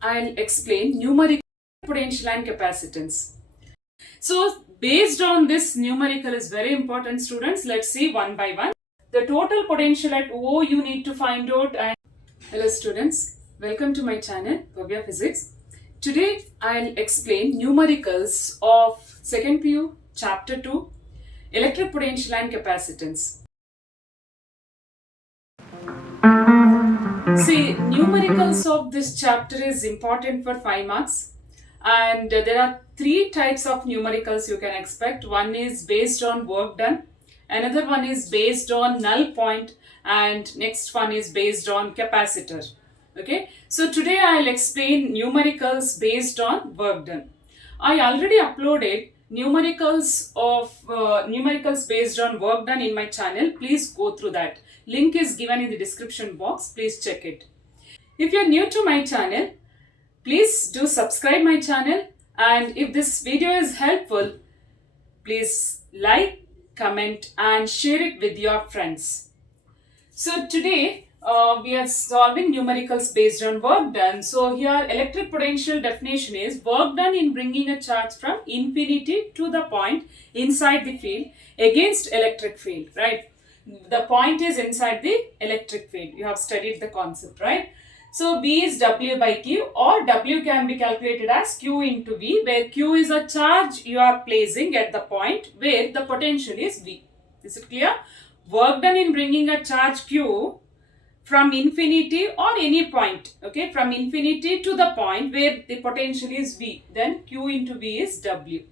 I'll explain numerical potential and capacitance. So based on this, numerical is very important, students. Let's see one by one. The total potential at O you need to find out. And hello students, welcome to my channel Bhavya Physics. Today I'll explain numericals of 2nd PU chapter 2 electric potential and capacitance. See, numericals of this chapter is important for 5 marks, and there are 3 types of numericals you can expect. One is based on work done, another one is based on null point, and next one is based on capacitor. Okay, so today I'll explain numericals based on work done. I already uploaded numericals based on work done in my channel. Please go through that. Link is given in the description box. Please check it. If you're new to my channel, please do subscribe my channel, and if this video is helpful, please like, comment and share it with your friends. So today we are solving numericals based on work done. So here electric potential definition is work done in bringing a charge from infinity to the point inside the field against electric field, right? The point is inside the electric field. You have studied the concept, right? So V is W by Q, or W can be calculated as Q into V, where Q is a charge you are placing at the point where the potential is V. Is it clear? Work done in bringing a charge Q from infinity or any point, okay, from infinity to the point where the potential is V, then Q into V is W.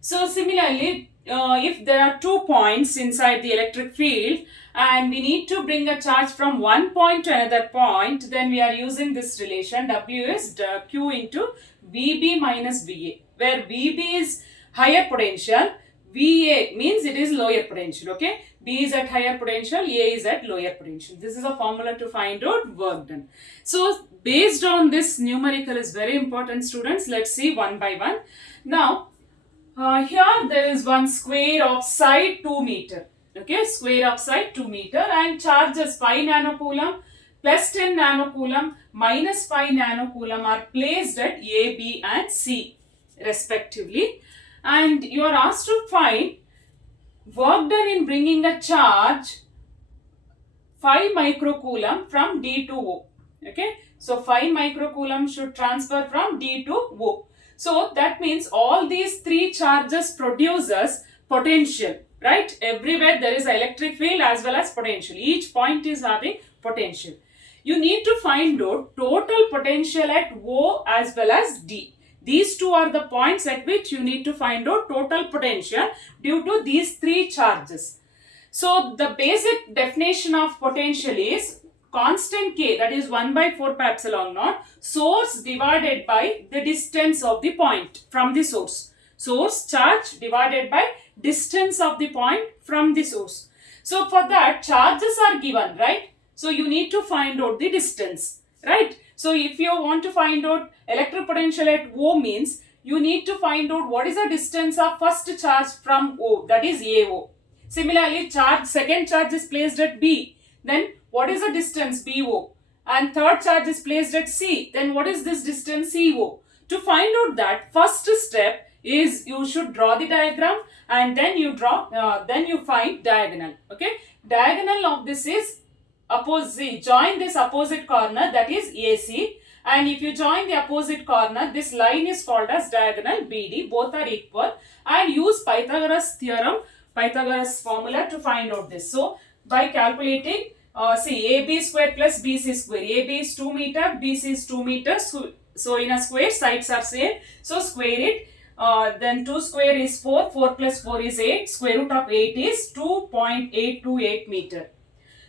So similarly, if there are 2 points inside the electric field and we need to bring a charge from one point to another point, then we are using this relation. W is Q into VB minus VA, where VB is higher potential, VA means it is lower potential, okay. B is at higher potential, A is at lower potential. This is a formula to find out work done. So based on this, numerical is very important, students. Let's see one by one. Now, here there is one square of side 2 meter. Okay, square of side 2 meter, and charges 5 nanocoulomb plus 10 nanocoulomb minus 5 nanocoulomb are placed at A, B and C respectively. And you are asked to find work done in bringing a charge 5 microcoulomb from D to O. Okay, so 5 microcoulomb should transfer from D to O. So that means all these 3 charges produces potential, right? Everywhere there is electric field as well as potential. Each point is having potential. You need to find out total potential at O as well as D. These 2 are the points at which you need to find out total potential due to these 3 charges. So the basic definition of potential is constant K, that is 1 by 4 pi epsilon naught, source divided by the distance of the point from the source. Source charge divided by distance of the point from the source. So for that, charges are given, right? So you need to find out the distance, right? So if you want to find out electric potential at O, means you need to find out what is the distance of first charge from O, that is AO. Similarly, second charge is placed at B, then what is the distance BO, and third charge is placed at C, then what is this distance CO. To find out that, first step is you should draw the diagram, and then you find diagonal. Okay, diagonal of this is opposite. Join this opposite corner, that is AC, and if you join the opposite corner, this line is called as diagonal BD. Both are equal, and use Pythagoras theorem, Pythagoras formula to find out this. So by calculating, see, AB square plus BC square. AB is 2 meter, BC is 2 meters. So in a square, sides are same. So square it. Then 2 square is 4. 4 plus 4 is 8. Square root of 8 is 2.828 meter.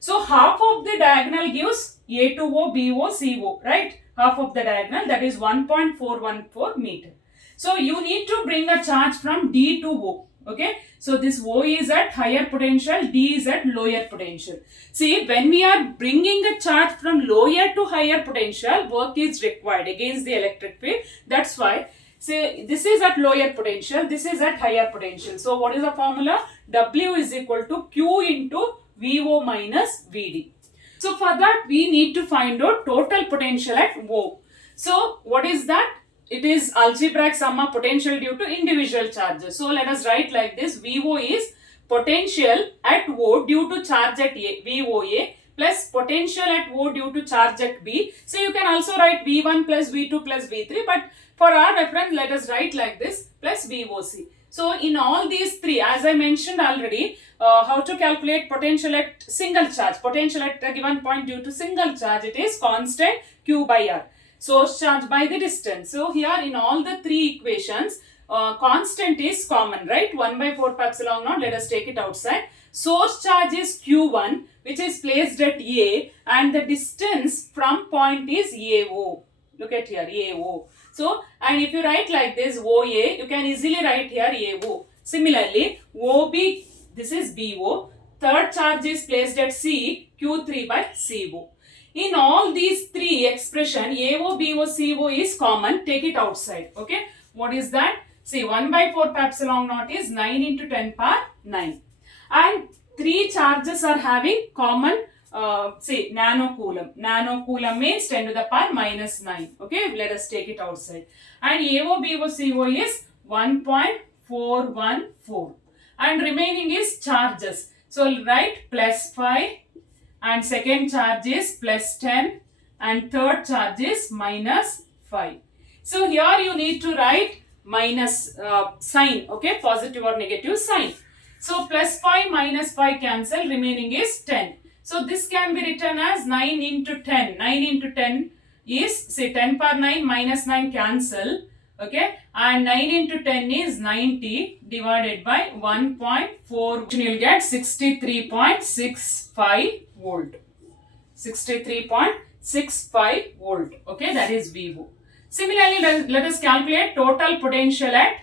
So half of the diagonal gives A to O, BO, CO, right? Half of the diagonal, that is 1.414 meter. So you need to bring a charge from D to O. Okay, so this O is at higher potential, D is at lower potential. See, when we are bringing a charge from lower to higher potential, work is required against the electric field. That's why, say, this is at lower potential, this is at higher potential. So what is the formula? W is equal to Q into VO minus VD. So for that, we need to find out total potential at O. So what is that? It is algebraic sum of potential due to individual charges. So let us write like this. VO is potential at O due to charge at A, VOA, plus potential at O due to charge at B. So you can also write V1 plus V2 plus V3, but for our reference, let us write like this, plus VOC. So in all these three, as I mentioned already, how to calculate potential at single charge, potential at a given point due to single charge, it is constant Q by R. Source charge by the distance. So here in all the three equations, constant is common, right? 1 by 4 pi epsilon naught, let us take it outside. Source charge is Q1, which is placed at A, and the distance from point is AO. Look at here, AO. So, and if you write like this, OA, you can easily write here AO. Similarly, OB, this is BO. Third charge is placed at C, Q3 by CO. In all these three expression, AO, BO, CO is common. Take it outside. Okay. What is that? See, 1 by 4 pi epsilon naught is 9 into 10 power 9. And three charges are having common, say, nanocoulomb. Nanocoulomb means 10 to the power minus 9. Okay. Let us take it outside. And AO, BO, CO is 1.414. And remaining is charges. So, I'll write plus 5. And second charge is plus 10 and third charge is minus 5. So here you need to write minus sign, okay, positive or negative sign. So plus 5 minus 5 cancel, remaining is 10. So this can be written as 9 into 10. 9 into 10 is, say, 10 power 9 minus 9 cancel, okay, and 9 into 10 is 90 divided by 1.4, you will get 63.65 volt. 63.65 volt, okay, that is VO. Similarly, let us calculate total potential at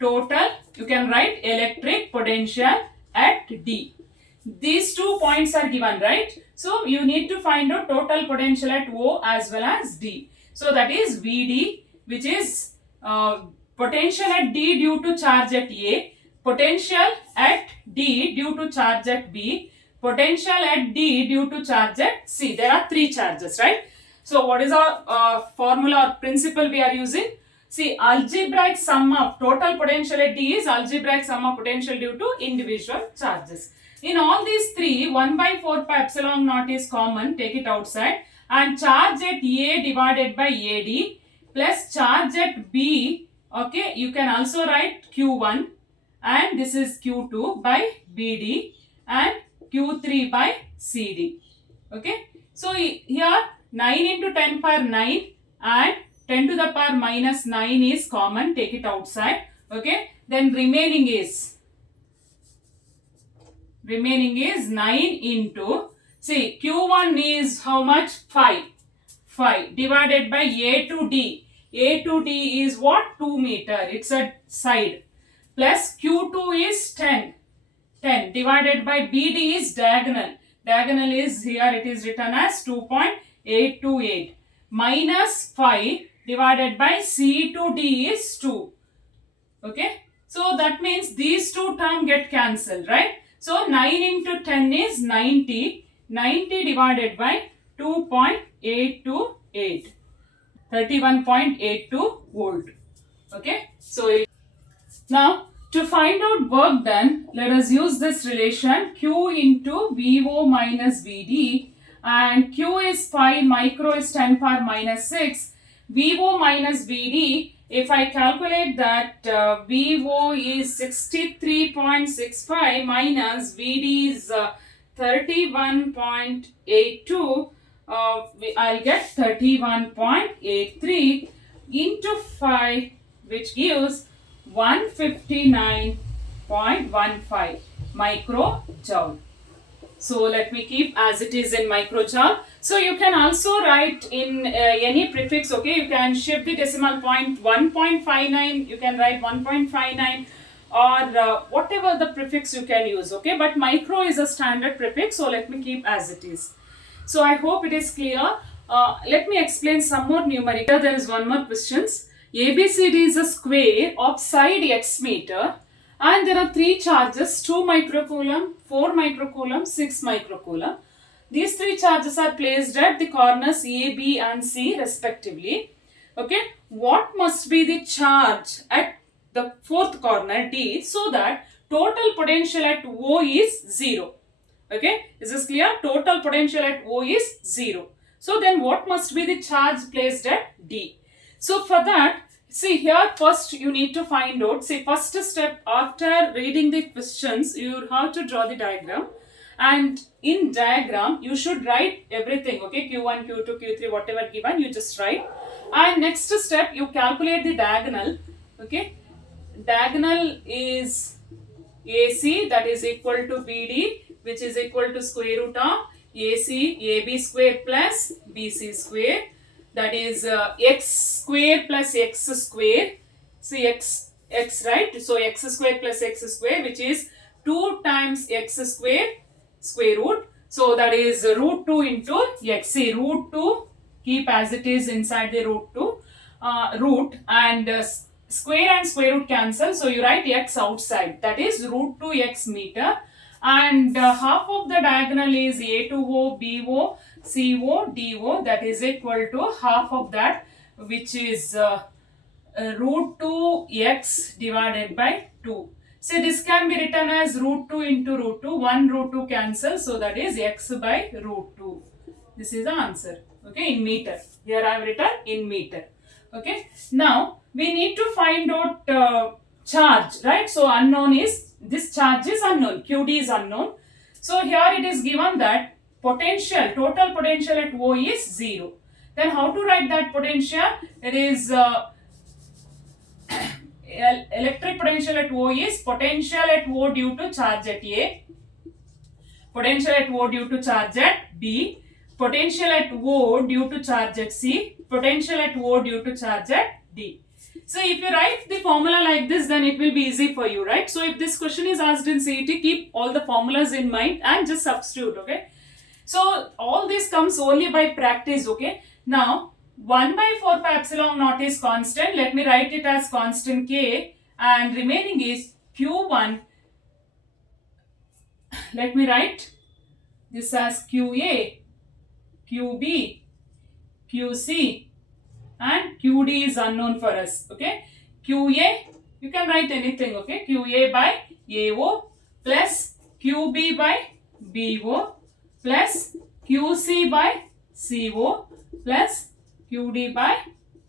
total, you can write electric potential at D. These 2 points are given, right? So you need to find out total potential at O as well as D. So that is VD, which is potential at D due to charge at A, potential at D due to charge at B, potential at D due to charge at C. There are three charges, right? So what is our formula or principle we are using? See, algebraic sum of total potential at D is algebraic sum of potential due to individual charges. In all these three, 1 by 4 pi epsilon naught is common, take it outside, and charge at A divided by AD plus charge at B, okay, you can also write Q1 and this is Q2 by BD and Q3 by CD, okay. So here 9 into 10 power 9 and 10 to the power minus 9 is common, take it outside, okay. Then remaining is 9 into, see, Q1 is how much? 5 divided by A to D. A to D is what? 2 meter. It's a side. Plus Q2 is 10 divided by BD is diagonal. Diagonal is here, it is written as 2.828 minus 5 divided by C to D is 2. Okay. So that means these two terms get cancelled, right? So 9 into 10 is 90. 90 divided by 2.828. 31.82 volt. Okay. So now to find out work done, let us use this relation Q into VO minus VD, and Q is 5, micro is 10 power minus 6. VO minus VD, if I calculate that VO is 63.65 minus VD is 31.82, I'll get 31.83 into 5, which gives 159.15 microjoule. So let me keep as it is in microjoule. So you can also write in any prefix, okay, you can shift the decimal point 1.59, you can write 1.59 or whatever the prefix you can use, okay, but micro is a standard prefix, so let me keep as it is. So I hope it is clear. Let me explain some more numerical. There is one more questions. ABCD is a square of side x meter and there are three charges, 2 microcoulomb, 4 microcoulomb, 6 microcoulomb. These three charges are placed at the corners A, B and C respectively. Okay, what must be the charge at the fourth corner D so that total potential at O is 0? Okay, is this clear? Total potential at O is 0. So then what must be the charge placed at D? So for that, see here first you need to find out, see first step after reading the questions, you have to draw the diagram. And in diagram, you should write everything, okay? Q1, Q2, Q3, whatever given, you just write. And next step, you calculate the diagonal, okay? Diagonal is AC, that is equal to BD, which is equal to square root of AC, AB square plus BC square. That is x square plus x square. See x, right? So x square plus x square, which is 2 times x square square root. So that is root 2 into x. See, root 2 keep as it is inside the root 2 root, and square and square root cancel. So you write x outside, that is root 2 x meter, and half of the diagonal is A to O, BO, CO, DO, that is equal to half of that, which is root 2 x divided by 2. So this can be written as root 2 into root 2. 1 root 2 cancel. So that is x by root 2. This is the answer. Okay, in meter. Here I have written in meter. Okay. Now we need to find out charge, right? So unknown is, this charge is unknown. QD is unknown. So here it is given that potential, total potential at O is 0. Then how to write that potential? It is electric potential at O is potential at O due to charge at A, potential at O due to charge at B, potential at O due to charge at C, potential at O due to charge at D. So if you write the formula like this, then it will be easy for you, right? So if this question is asked in CET, keep all the formulas in mind and just substitute, okay? So all this comes only by practice, okay? Now 1 by 4 pi epsilon naught is constant. Let me write it as constant K, and remaining is Q1. Let me write this as QA, QB, QC, and QD is unknown for us, okay? QA, you can write anything, okay? QA by AO plus QB by BO plus QC by CO plus QD by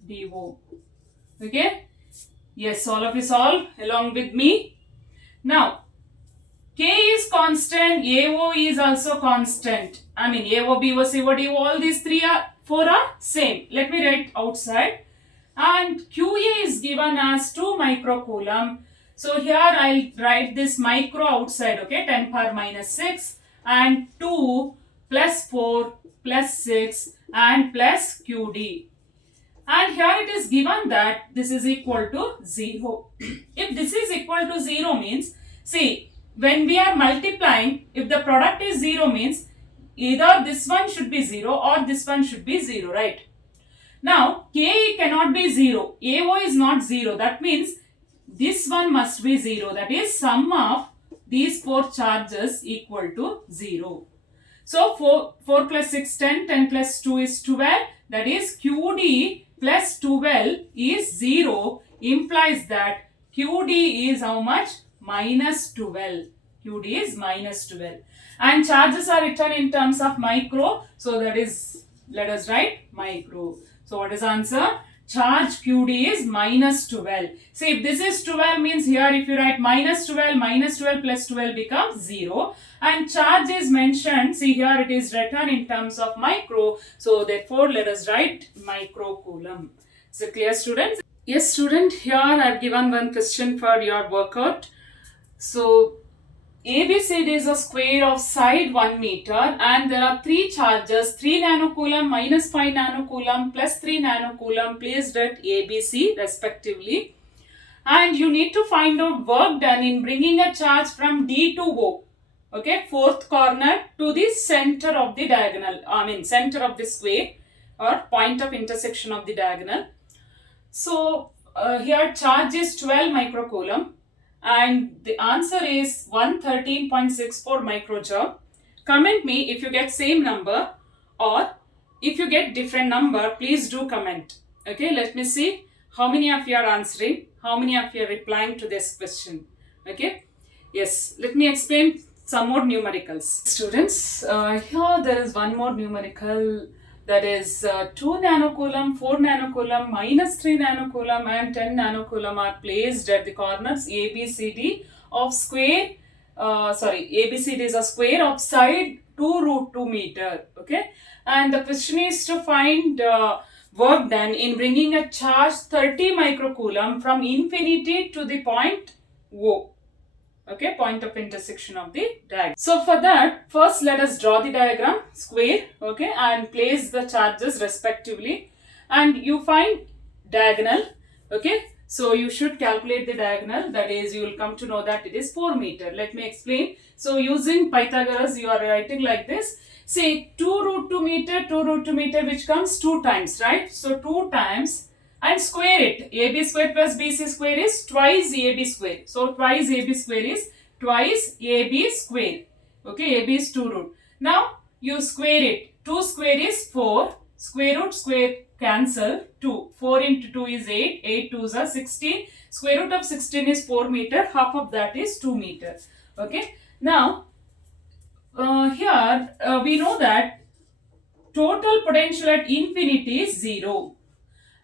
DO. Okay? Yes, all of you solve along with me. Now, K is constant, AO is also constant. I mean, AO, BO, CO, DO, all these four are same. Let me write outside. And QA is given as 2 microcoulomb. So here I'll write this micro outside, okay? 10 power minus 6 and 2 plus 4 plus 6 and plus QD. And here it is given that this is equal to 0. If this is equal to 0 means, see, when we are multiplying, if the product is 0 means either this one should be 0 or this one should be 0, right? Now, K cannot be 0. AO is not 0. That means this one must be 0. That is sum of these 4 charges equal to 0. So, 4 plus 6, 10. 10 plus 2 is 12. That is QD plus 12 is 0. Implies that QD is how much? Minus 12. QD is minus 12. And charges are written in terms of micro. So, that is, let us write micro. So, what is answer? Charge QD is minus 12. See, if this is 12 means here if you write minus 12 plus 12 becomes 0. And charge is mentioned. See, here it is written in terms of micro. So, therefore, let us write microcoulomb. So, clear, students? Yes, student, here I have given one question for your workout. So, ABCD is a square of side 1 meter and there are 3 charges, 3 nanocoulomb, minus 5 nanocoulomb, plus 3 nanocoulomb placed at ABC respectively. And you need to find out work done in bringing a charge from D to O. Okay, fourth corner to the center of the diagonal, center of the square or point of intersection of the diagonal. So, here charge is 12 microcoulomb. And the answer is 113.64 microjoule. Comment me if you get same number or if you get different number, please do comment. Okay, let me see how many of you are answering, how many of you are replying to this question. Okay, yes, let me explain some more numericals. Students, here there is one more numerical, that is 2 nanocoulomb, 4 nanocoulomb, minus 3 nanocoulomb and 10 nanocoulomb are placed at the corners A, B, C, D of square, ABCD is a square of side 2 root 2 meter. Okay, and the question is to find work done in bringing a charge 30 microcoulomb from infinity to the point O. Okay, point of intersection of the diagram. So for that, first let us draw the diagram, square, okay, and place the charges respectively, and you find diagonal. Okay, so you should calculate the diagonal, that is, you will come to know that it is 4 meter. Let me explain. So using Pythagoras, you are writing like this. Say 2 root 2 meter, 2 root 2 meter, which comes 2 times, right? So 2 times and square it. AB square plus BC square is twice AB square. So twice AB square is twice AB square. Okay, AB is 2 root. Now you square it. 2 square is 4. Square root square cancel 2. 4 into 2 is 8. 8 2s are 16. Square root of 16 is 4 meter. Half of that is 2 meter. Okay. Now here we know that total potential at infinity is 0.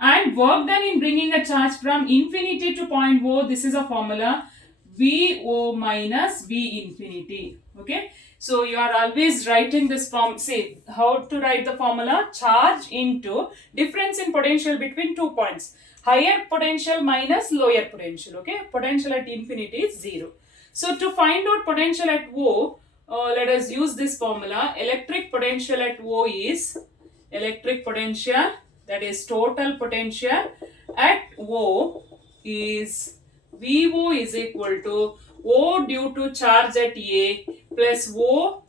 And work done in bringing a charge from infinity to point O, this is a formula, VO minus V infinity. Okay, so you are always writing this form. Say how to write the formula: charge into difference in potential between 2 points, higher potential minus lower potential. Okay, potential at infinity is 0. So to find out potential at O, let us use this formula. Electric potential at O is electric potential, that is total potential at O, is VO is equal to O due to charge at A plus O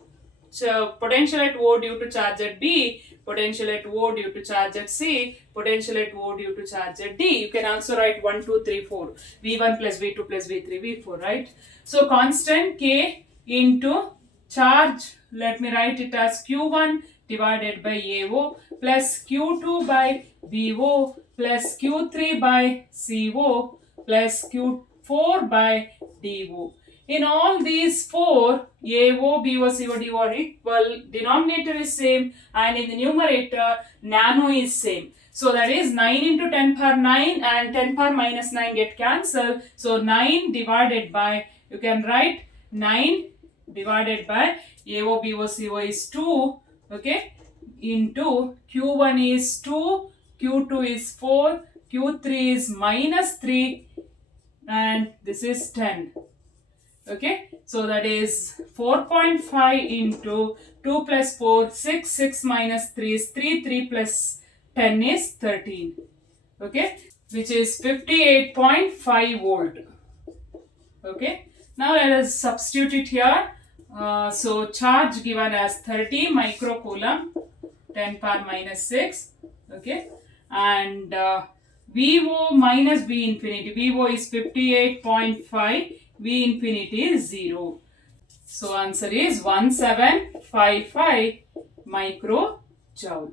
potential at O due to charge at B, potential at O due to charge at C, potential at O due to charge at D. You can also write 1, 2, 3, 4. V1 plus V2 plus V3, V4, right? So constant K into charge, let me write it as Q1 divided by AO plus Q2 by BO plus Q3 by CO plus Q4 by DO. In all these four, AO, BO, CO, DO are equal, denominator is same, and in the numerator, nano is same. So that is 9 into 10 power 9 and 10 power minus 9 get cancelled. So 9 divided by, you can write 9 divided by AO, BO, CO is 2, okay, into Q1 is 2, Q2 is 4, Q3 is minus 3, and this is 10. Okay, so that is 4.5 into 2 plus 4, 6, 6 minus 3 is 3, 3 plus 10 is 13. Okay, which is 58.5 volt. Okay, now let us substitute it here. So charge given as 30 microcoulomb, 10 power minus 6. Okay, and VO minus V infinity. VO is 58.5. V infinity is 0. So answer is 1755 microjoule.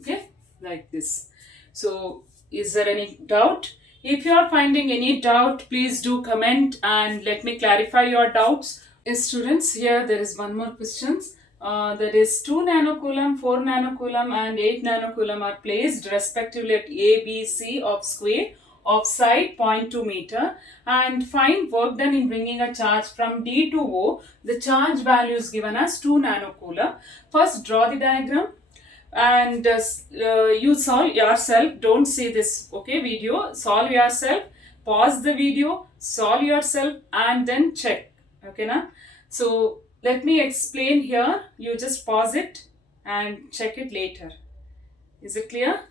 Okay, like this. So is there any doubt? If you are finding any doubt, please do comment and let me clarify your doubts. Yes, students, here there is one more question. That is 2 nanocoulomb, 4 nanocoulomb and 8 nanocoulomb are placed respectively at A, B, C of square of side 0.2 meter, and find work done in bringing a charge from D to O. The charge value is given as 2 nanocoulomb. First draw the diagram and you solve yourself. Don't see this video. Solve yourself. Pause the video, solve yourself, and then check. Okay, na? So let me explain here. You just pause it and check it later. Is it clear?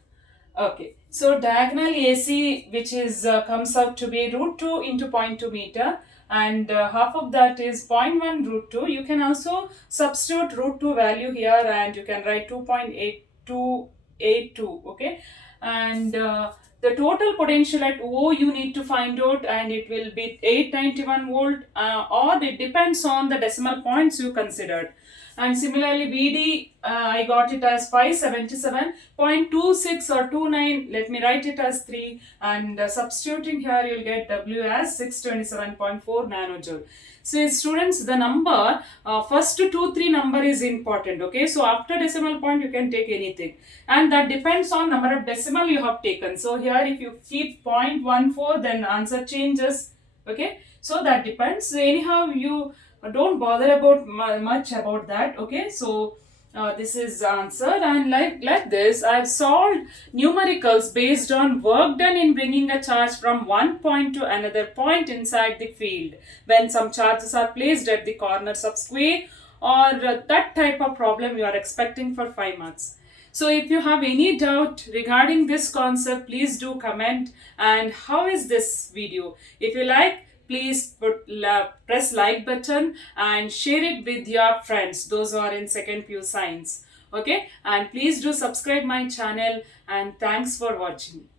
Okay. So diagonal AC, which is comes out to be root 2 into 0.2 meter, and half of that is 0.1 root 2. You can also substitute root 2 value here and you can write 2.8282. Okay, and the total potential at O you need to find out, and it will be 891 volt, or it depends on the decimal points you considered. And similarly VD, I got it as 577.26 or 29. Let me write it as 3, and substituting here you'll get W as 627.4 nanojoule. So students, the number, first 2 3 number is important. Okay, so after decimal point you can take anything, and that depends on number of decimal you have taken. So here if you keep 0.14, then answer changes. Okay, so that depends. So anyhow, you don't bother about much about that. Okay, so this is answered, and like this I've solved numericals based on work done in bringing a charge from one point to another point inside the field when some charges are placed at the corners of square, or that type of problem you are expecting for 5 marks. So if you have any doubt regarding this concept, please do comment. And how is this video? If you like, please press like button and share it with your friends, those who are in second PU science. Okay, and please do subscribe my channel, and thanks for watching.